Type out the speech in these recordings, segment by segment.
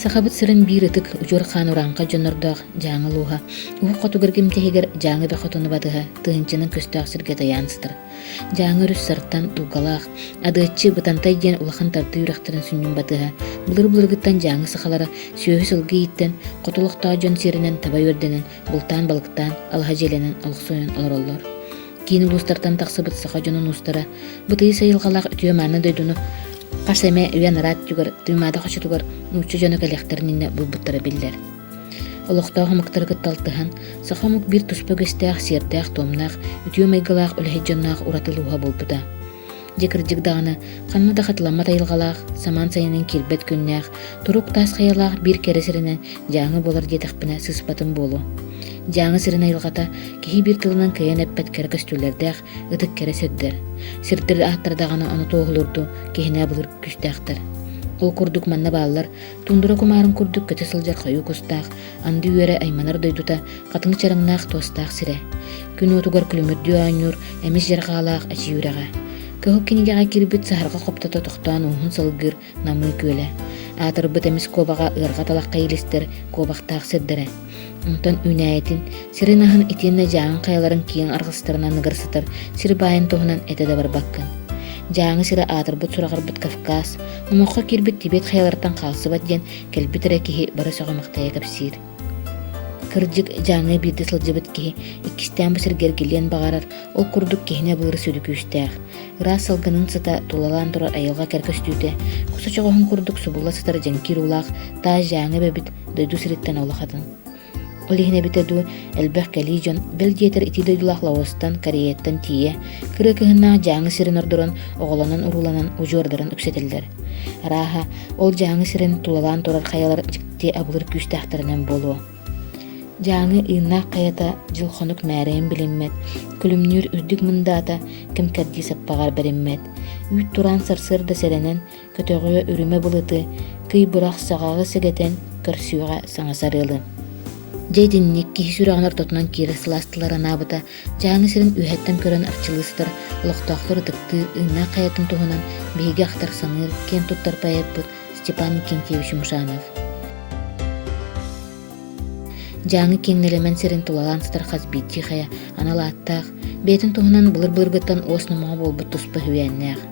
Сахабыт сырын бир ытык учур хануранка жонордоох жааҥы лууха. Уһу хотугар кимтиһигэр жааҥы бэ хотону батыһа тыһынчынын көстөөх сиргэ тайааныстыр. Жааҥы үрүс сырттан дулгалаах, адыыччы бытантай диэн улахан тарты үрэхтерин сүннүн батыһа. Былыр-былыргыттан жааҥы сахалара сүөһү сылгы ииттен, хотулуохтоох дьон сиринэн таба үөрдэнэн, бултаан балыктаан, алаха желенэн олохсуйун олороллор. Киин улустартан тахсыбыт саха дьонун устара, бытыы сайылгалаах үтүө маана дойдуну Қасеме үйен түгір, түймады қошытығыр, нұчы жөні кәліқтерініне бұлбұттары білдер. Олықтағы мұқтарғы талтыған, сақамық бір тұспы көстәқ, сердәқ, томнақ, үтіе майғалақ, өлі жоннақ ұратылуға бұлбұда. Жекірдік дағыны, қанмада қатылама тайылғалақ, саман сайының келбет күннәқ, тұруқ тас қаялақ бір кәресірінен жаңы болар детақпіне сыспатын болу. Жаңы сирин айылғата, кихи бір тылынан кайан әппәт кәрі көстүлердәқ, ұтық кәрі сірдер. Сирдер аттардағаны оны тоғылырду, кихіне бұлыр күстәқтір. Ол күрдік манна балылар, тундыра кумарын күрдік көте сылжар қайу күстақ, анды үйері айманар дойдута, қатыны чарыңнақ тостақ сире. Күн отугар күлімірді айнур, әмес жарғалақ әчі үйреға. Көхік кенегеға кирбіт сахарға қоптата тоқтан уғын сылгыр намы көлі. Атыр бұт әмес кобаға ырға талаққа елістер, кобақтақ сірдірі. Онтан үнәйетін, сирин ахын итенне жаңын қаяларын кейін арғыстарына нығырсытыр, сир байын тоғынан әтеді бар баққын. Жаңы сирі атыр бұт сұрағыр бұт Кавказ, нұмаққа кирбіт Тибет қаялардан қалсы бат ден кәлбітірі кеге бары соғамақтая кәпсир. Кырдык жаңы бирді сылжыбыт кеге, иккістен бұсыр гергелен бағарар, ол күрдік кехіне бұлыры сөді күйістәғ. Ыра сылғының сыта тулалан тұрар айылға кәркөстүйді, құсы чоғын күрдік сұбылла сытар жәнкер улақ, та жаңы бәбіт дойду сіреттен олақатын. Олихіне бітәду әлбәқ кәлі жон, бәл жетер ити дойдулақ лауыстан, кариеттан тие, кірі кіғінна жаңы сирин ордырын, оғыланан уруланан ұжуардарын үксетілдер. Раха, ол жаңы сирин тулалан тұрар қаялар жікте абылыр күйістәқтарынан болу. Жаңы ыйнақ қаята жылхонук мәрейін білінмет, күлімнер үрдік мұндата кім кәрді саппағар бәрінмет. Үйт туран сарсыр да сәренен, көтөғі үріме бұлыты, күй бұрақ сағағы сәгетен көрсуға саңа сарылы. Жайдинник кихи сүрағынар тотынан кері сыластылар анабыта, жаңы сирин үйәттен көрін арчылыстыр, ұлықтақтыр тықты ыйнақ қаятын туғынан бейге ақтар саныр, кен тұттар пайаппыт Степан Никентьевич Мушанов. Жаңы кеңнелемен сирин тулалан сытар қазбитчи қая, аналаттақ, бетін туғынан бұлыр-бұлыргыттан оснымаға болбыт тұспы хүйәннәқ.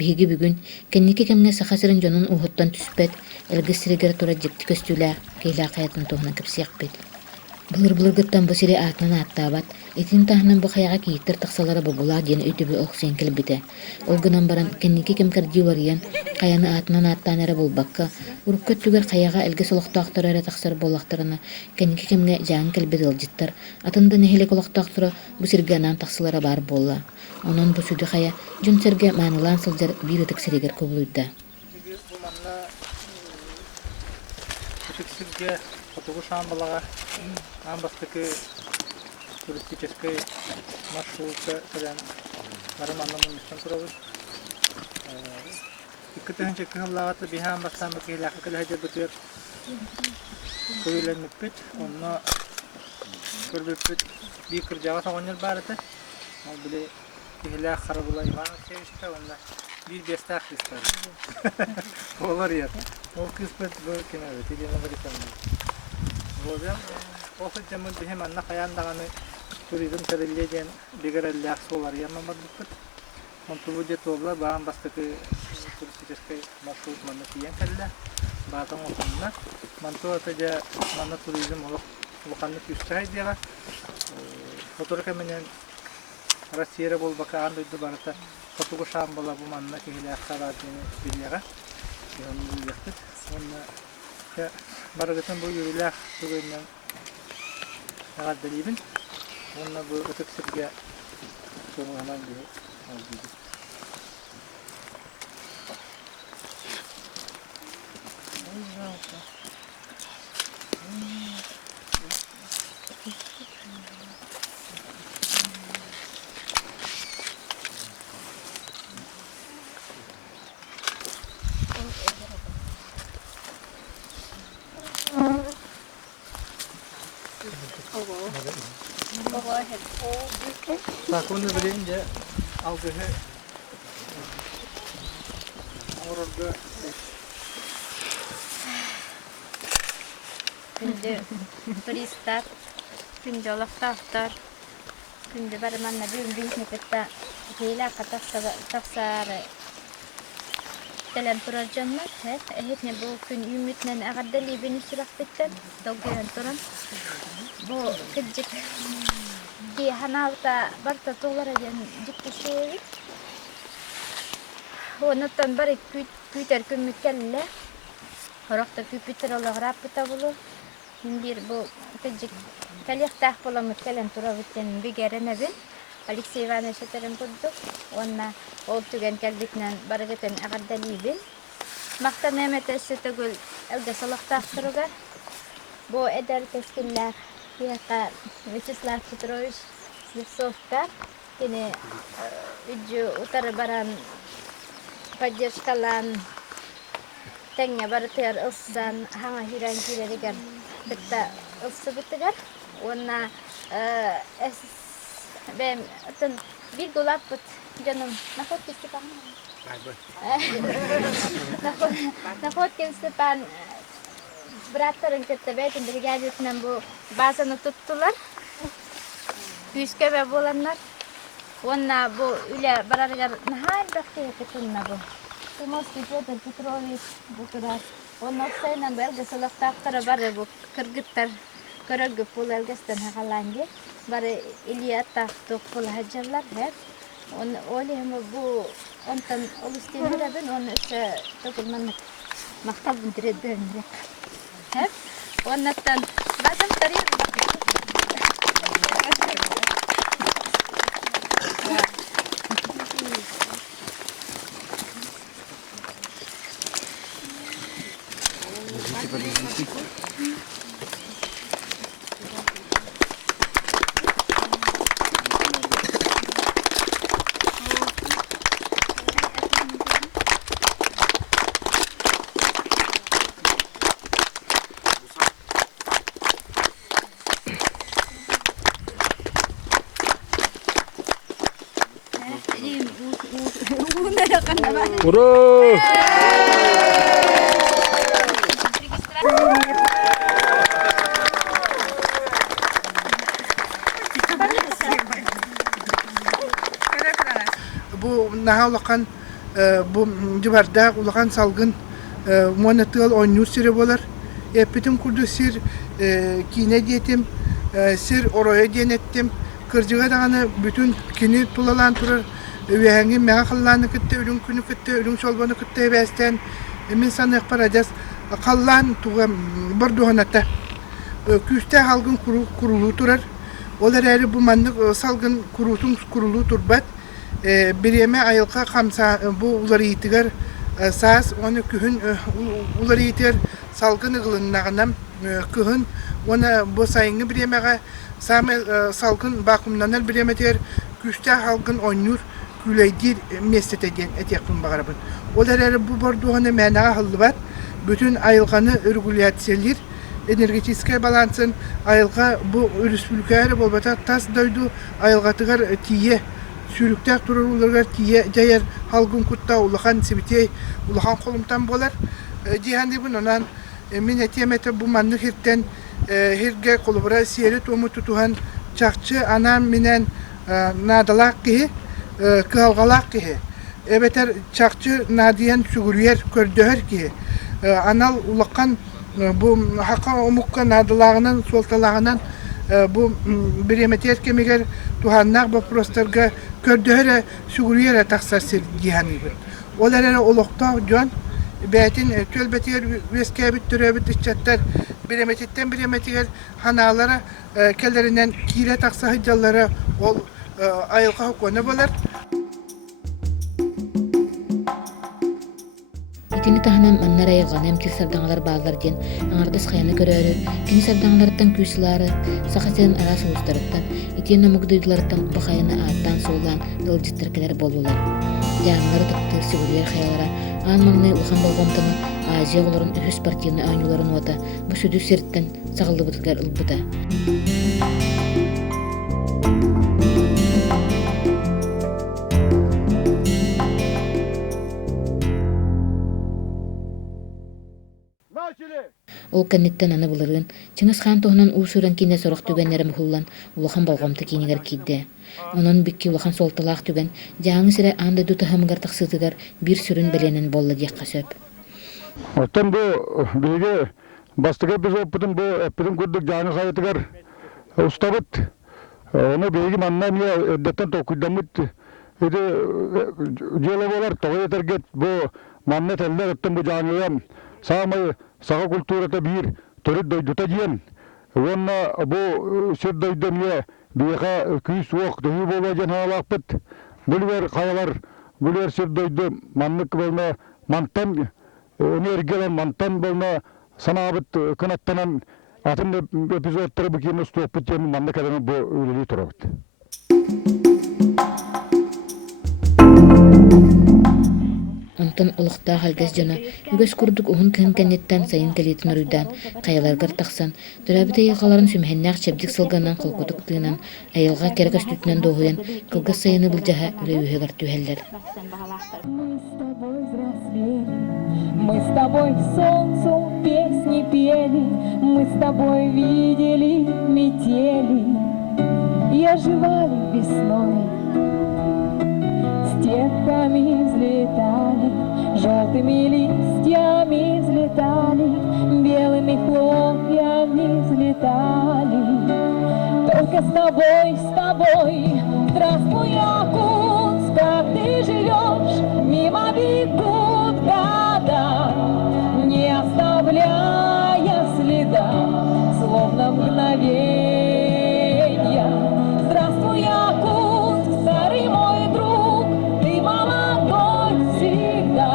Биһиги бүгүн кенники кемне сахасырын жонун уһуттан түспет, элге сиригер тура жикти көстүлээх, кейлээ хаятын туһунан кэпсиэхпит. Былыр-былыргыттан бу сири аатынан ааттаабат, этин таһынан бу хаяга кииттер тахсалара бубулаах диэн өтүбү олхсен келбите. Ол гынан баран кенники кемкердии барыйан, хаяны аатынан ааттаан эре болбакка, уруккөт түгер хаяга элге солохтоохтор эре тахсар боллахтарына, кенники кемне жаан келбит ылжыттар. Атында нехилек олохтоохтора бу сирге анаан тахсалара бар болла. Онон бу сүдү хая жон серге маанылаан сылжар бир ытык сиригер көбүлүйдө. Потому что нам бастыки туристической маршрутка салян нормальному местам сразу. Иккетен чекаллаата бихан бастан бакилах калаҗа бутер. Көйлән мепет, онна көрбепет бикер жага сагыныр барыты. Ал биле килә харабулай иван чеште онна бир бестах истер. Олар я. Ол кыспет бу кенә тидән барысын. Бозем, офис жамын бихем анна каяндаганы туризм сәреллеген бигерелләк солар ямамат бит. Монтубу де тобла баан бастыки туристический маршрут манна тиян калла. Баатан отанна манту атаja манна туризм олох локанны күстәй дига. Фотография менен Россия болбака андыйды барата фотого шам була бу манна килә хаватыны бирәгә. Янны яктык. Онна барагытын бу юрилах түгеннән гаддалибин. Онна бу өтөксөргә соңламан ди. Takımını bileyince algıhı orada Күнде туристтар, күнде олақтақтар, күнде барыманна бүйін бүйінететті кейлі аққа тақсары тәлем тұрар жанлар. Әйетіне бұл күн үмітінен ағаддали бені сұрақ біттен, долгайын тұран. Бұл күджік кей ханалта барта тоғлар әден жүкті шеуі. Онаттан бары күйтер күммет кәлілі. Орақта күпітер олағырап бұта болу. Бир бұл күджік кәліқтақ боламыд кәлін тұра бүттен бігерін әбін. Алексей Иванович әтерін күрдік. Онна ол түген кәлбітінен барығытын ағардали бін. Мақтан әмет әсі түгіл әлгі салақтақ тұруға. Бұл әдәр кәскілләр кияқа Вячеслав Петрович Слепцовқа. Кені үджі ұтары баран поддержкалан тәңе барытыр ұлсан хаңа хиран кирерігер. Бітті ұлсы бітігер. Онна бәм ұтын бір гулап бұт жаным. Находки Степан? Находки Степан браттарын кетті бәйтін бригадетінен бұл базаны тұттылар. Күйіскөбе боланлар. Онна бұл үлі барарығар нахай бәқтері кетінна бұл. Тумовский Петр Петрович бұл тұрар. Онна ұқсайынан бұл әлгі сылықтақтары бары бұл кыргыттар көрігіп бұл әлгістен хағаланды. Бары Илья тақтық бұл хаджалар әп. Олемі бұл онтан олыстен өрәбін, оны үші тұғылманы мақтабын дүредден әп. Оннаттан базым тарир бақы. Ура! Bu naha ulaqan bu cibardaq ulaqan salgın monatıl oynur siri bolar. Epitim kurdu sir kine diyetim sir oraya denettim. Kırcıga dağını bütün kini tulalan turur. Üyehengi meğa kallanı kıttı, ürün günü kıttı, ürün solbanı kıttı ebesten. Min sanık paracağız. Kallan tuğa barduhanata. Küste halgın kurulu turar. Olar eri bu mandık salgın kurutun kurulu turbat. Bir yeme ayılka kamsa bu uları itigar saz onu kühün uları itigar salgın ıgılınağınam kühün ona bu sayını bir yemeğe salgın bakımlanır bir yemeğe küste halgın oynur küleydir meslet eden etekun bağırabın. Olar bu barduğanı menağa hıllıbat bütün ayılkanı örgülayatsiyelir energetik balansın ayılka bu respublikaya bolbata tas doydu ayılgatıgar tiye sürüktek dururlar tiye jayar halgın kutta ulakan sibite ulakan kolumtan bolar cihandi bundan min etiyemete bu manlık hirten hirge kolubra siyeri tomu tutuhan çakçı anam minen nadalak ki kavgalak ki ebeter çakçı nadiyen suguriyer kördöher ki anal ulakan bu hakka omukka nadalağının soltalağından bu bir yemeter kemiger tuhannak bu prostarga kördöhere suguriyere taksar sir cihanibin. Olarara olokta jon betin tölbetiyer veskabit türebit içattar bir yemetetten bir yemeter hanalara kellerinden kire taksa hıcallara ol ayılka hukuna bolar. Itini tahanam annara yaghanam kil sardangalar bağlar diyen anardız xayana görörü, kini sardangalardan küsülari, saxasyan aras ulustarıttan, itini namugduydulardan baxayana aattan soğulan ılcittirkeler bolular. Yanları tıktı siguriyer xayalara, anmağnay ulxan bolğomtana, Aziya oların ühüs partiyana öňülerin oda, bu südü seritten sağıldı bıtıklar ılbıda. Ол кэнниттен аны былырын, Чыңыз хан туһунан уусуран кине сорох түгеннерим хуллан, улахан болгомты кинигер кийде. Онон бикки улахан солталаах түген, жааҥы сире анда дутахамыгар тахсытыгар бир сүрүн беленин болла диякка сөп. Оттан бу биге бастыга біз опытын бу эппидин курдук жаны сайытыгар устабыт. Оны биги манна мия эддеттен токуйдамыт. Эди жолы болар тоғы етергет бу манна теллер оттан бу жаныям. Самай сага культурата бир төрүт дойдута жиен. Онна бу сүр дойду мия бига күйс уок дойу болу жан халакпыт. Бүлвер каялар, бүлвер сүр дойду маннык болна мантан энергиялан мантан болна санабыт кынаттанан атын эпизодтары бу кино стоппут жем маннык адамы бу үлүлү турабыт. Онтон олуқта халгас жана үгөс курдук ухун кэнкэнниттен сайын кэлитин уруйдан каяларгар тахсан төрөбүтэ йылгаларын сүмһэннээх чэбдик сылганан кылкутук тыынан айылга керекес түтүнөн доогуян кылгас сайыны былжаһа үлөйүһөгөр түһэллер. Мы с тобой к солнцу песни пели, мы с тобой видели метели и оживали весной. Степками взлетали, желтыми листьями взлетали, белыми хлопьями взлетали. Только с тобой, здравствуй, Якутск, как ты живешь, мимо бегут года, не оставляя следа, словно мгновенья. Здравствуй, Якутск, старый мой друг, ты молодой всегда,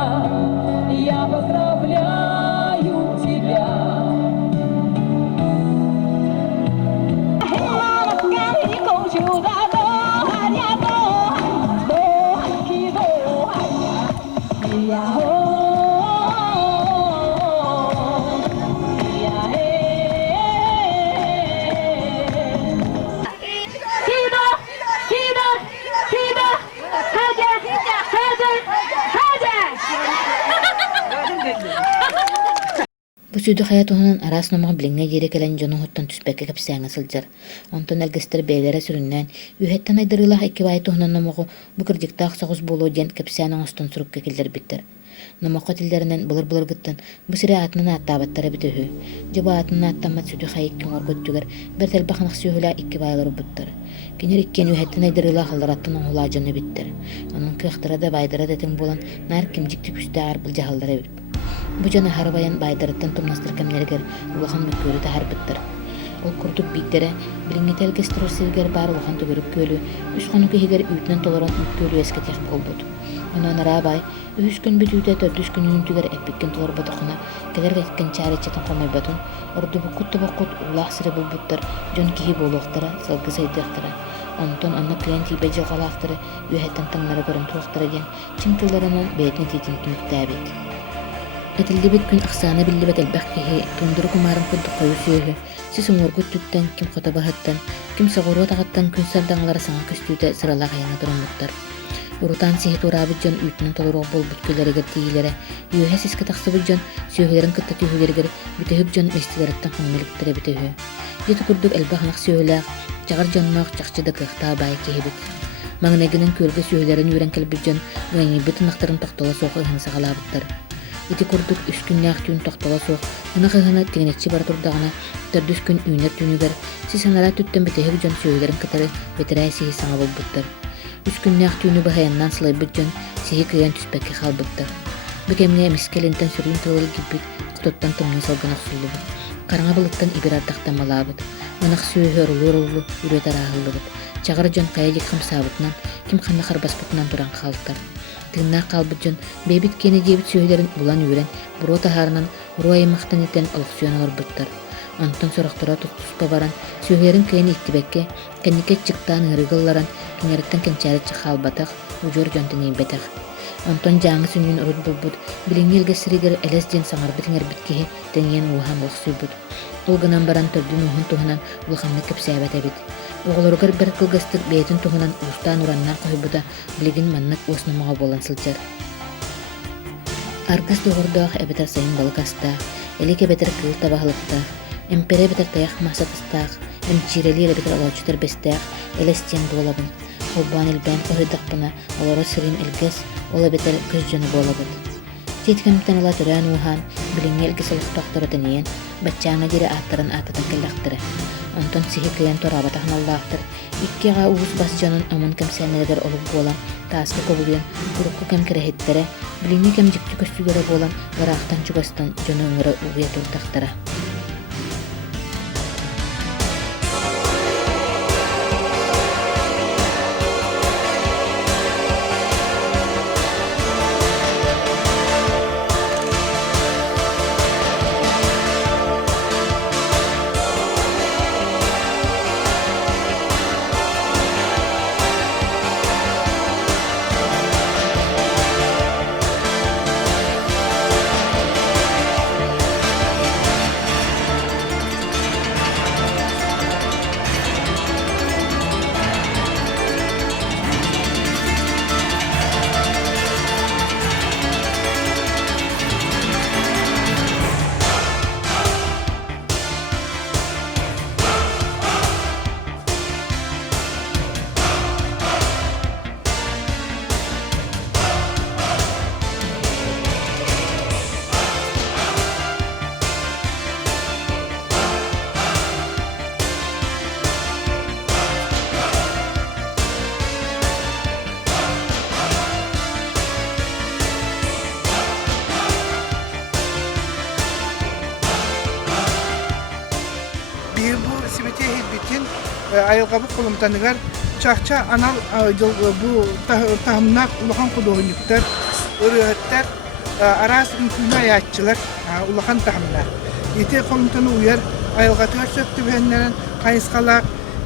я поздравляю тебя. Бу сүдү хая туһунан араас номага билиңҥэ диэри кэлэн дьону хуттан түспэкке кэпсээҥэ сылдьар. Онтон элгэстэр бэйэлэрэ сүрүннээн үөһэттэн айдарыылаах икки баай туһунан номогу бу кырдьыктаах соҕус буолуо диэн кэпсээн оҥостон сурук кэллэр биттэр. Номоко тиллэринэн былыр-былыргыттан бу сире аатынан ааттаабаттара битэһүү. Жаба аатынан ааттаммат сүдү хая икки оҥоргуттүгэр бэртэл баханах сүүһүлээ икки баайлар убуттар. Кинер иккен үөһэттэн айдарыылаах аллараттан оҥулаа дьону биттэр. Онун кыахтара да байдара да тең буолан наар кимдьикти күстээҕэр былдьаһаллара эбит. Бу жана харабайан байдарыттан тумнастыр кэмнергер улахан мүккөөлү таһарбыттар. Ол курдук бииктере билиңҥэтэ элгэстэр сиргэр баар улахан түгөрүк көөлү үс хону киһигэр үүтүнэн толорон мүккөөлү эскетиэх болбут. Онон арабай үһүс күн бүтүүтэ төрдүс күнүн түгэр эппиккен толор батахына келер геткен чарычатын комойбатун орду букут табакут улаах сире булбуттар жон киһи болуохтара сылгы сайдыахтара. Онтон анна клиент тибе жылгалаахтары үөһэттэн таңнара көрөн туохтара диэн чимкылларынан бээтни тиитин түмүктээбит. Этилдибит күн ахсаана биллибет элбэх киһи тундуру кумаарым курдук койу сүөһү сис оҥоргут түттэн ким хотобаһыттан ким соҕоруо таҕаттан күн сардаҥалара саҥа көстүүтэ сыралаах айаҥа тураммуттар. Урутаан сиһи туураабыт дьон үүтүнэн толоруох болбут күлэригэр тиилэрэ үөһэ сиске тахсыбыт дьон сүөһүлэрин кытта түһүлэригэр бүтэһүк дьон мистилэриттэн хоҥмиликтэрэ битэһү. Дьити курдук элбэханах сүөһүлээх чаҕар дьонноох чахчыда кыахтаа баай киһибит. Маҥнайгынан күөлгэ сүөһүлэрин үүрэн кэлбит дьон ыҥаñыйбыт ынахтарын тохтола суох ыһын саҕалаабыттар. Ити курдук үс күннээх түүн тохтола суох ынах ыһына тигиниччи бар турдаҕына төрдүс күн үүнэр түүнүгэр сисанара түттэн битэһик дьон сүөһүлэрин кытары бетэрэй сиһи саҥа болбуттар. Үс күннээх түүнү баһайаннаан сылайбыт дьон сиһи кыйан түспэкке халбыттар. Бикэмҥэ мискелинтэн сүрүүн тылылы киппит кутуттан тымныы салгынах суллубут. Караҥа былыттан ибир ардахтан малаабыт. Мынах сүөһү орулуу үрүөт арааһыллыбыт. Чаҕар дьон кая дик хамсаабытынан ким ханна харбаспытынан туран хаалыктар. Тыыннаах каалбыт дьон бэйбит киэни диэбит сүөһүлэрин улан үүрэн буруо таһаарынан уруо аймахтан итэн олохсуон олорбуттар. Онтон сорохтора туспа баран сүөһүлэрин кыйан иттибэкке кэнникэ чыктаан ырыгылларан киҥэриттэн кэнчээриччи хаалбатах ужуор дьонтон ийбэтэх. Онтон жааҥы сүннүн урут булбут билиҥҥи илгэссиригэр элэс диэн саҥарбыт иҥэрбит киһи тэҥиэн уаһан олохсуйбут. Ол гынан баран төрдүн уһун туһунан улаханнык кэпсээбэт эбит. Оҕолоругар бэр кылгастык бэйэтин туһунан уустаан ураннаах койбута билигин маннык уосномоҕо буолан сылдьар. Аргас доҕордоох эбэтэр сайын балык астаах элике бетер кыл табахлыкта, эмпере бетер таях масатыстаах, эмчирели бетер алаучутар бестаах, элестен болабын. Оббан илбен ойдақпына олары сырын илгес, ола бетер көз жөні болабын. Тейткемтен ола түрән ухан, биліңе илгес ылықтақтыры дінейен, бәтчаңа дере аттарын ататын келлақтыры. Онтон сихи кыйын торабатахын аллақтыр. Иккеға уыз бас жонын амын кемсәнелер олып болам, тааскы кобуген, курукку кем керехеттері, биліңе кем жікті көстігері болам, гарақтан чугастан жоны өңірі уғия туртақтыры. Ayılgabı kulumtanıgar çahça anal bu tahımnak ulakan kudoğunluklar, ırıhıtlar, aras ümkünü ayatçılar ulakan tahımlar. Ete kulumtanı uyar, ayılgatıgar söktü behenlerin kayıskalar,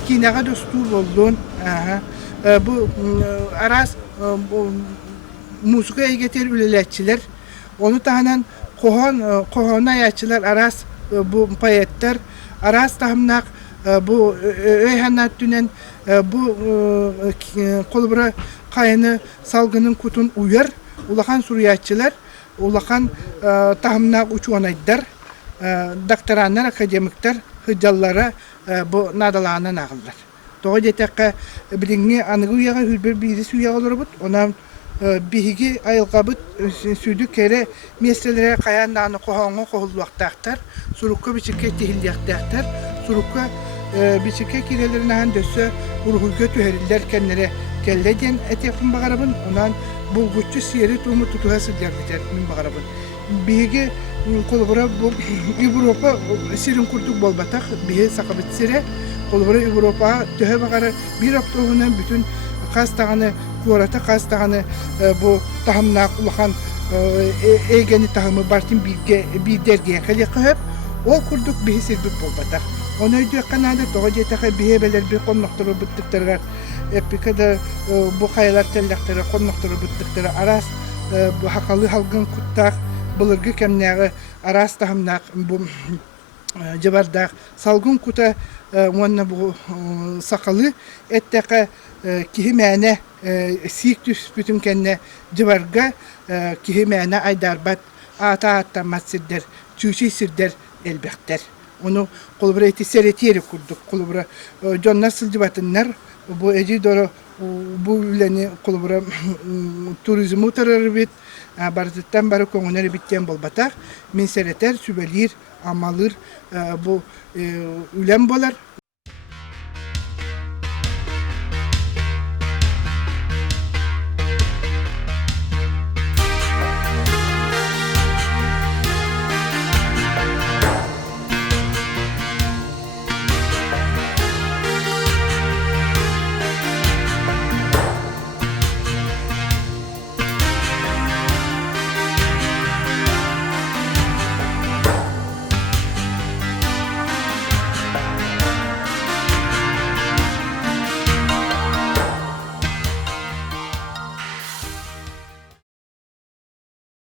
kinağa dostur olduğun. Bu aras musikaya getir üleletçiler. Onu tahanan kohona ayatçılar aras bu payetler, aras tahımnak bu öyhanat dünen bu kolbura kayını salgının kutun uyar ulakan suriyatçılar ulakan tahımnak uçuanaydılar doktoranlar akademikler hıcallara bu nadalağına nağıllar. Doğru detekka bilingi anıgı uyağa hülbir birisi uyağa olur bud ona bihigi ayılgabıt südü kere meselelere kayan dağını kohonga kohulluaqtaqtar surukka biçike tehilliyaqtaqtar surukka biçike kirelerine handösü urhulga tüheriller kenlere kelleden etekun bağarabın ondan bulgutçu siyeri tuğumu tutuğa sıdlar biter min bağarabın bihigi kolubura bu Avrupa sirin kurtuk bolbatak bihi sakabit sire kolubura Avrupa tühe bağarı bir hafta bütün kas tağını Kuarata kas tağını bu tahımnak ulakan egeni tahımı bartin bir dergiye kalıyakı hep o kurduk bihi sirbik bolbatak. Onu ödüyor kanada toğa jetaka bihebeler bir konnokturu büttıktırlar. Epikada bu kayalar tellektiri konnokturu büttıktırlar. Aras bu hakalı halgın kuttak bulurgu kemnağı aras tahımnak bu civardak salgın kuta onunla bu sakalı etteka kihimene siktüs bütün kendine civarga kihimene aydarbat ata attamat sirder çüşi sirder elbekter. Onu kolubra eti seretiyeri kurduk. Kolubra John nasıl civatınlar bu eci doğru bu üleni kolubra turizmu tararı bit barzıttan bari konguları bitten bolbatak min sereter sübelir amalır bu ülen bolar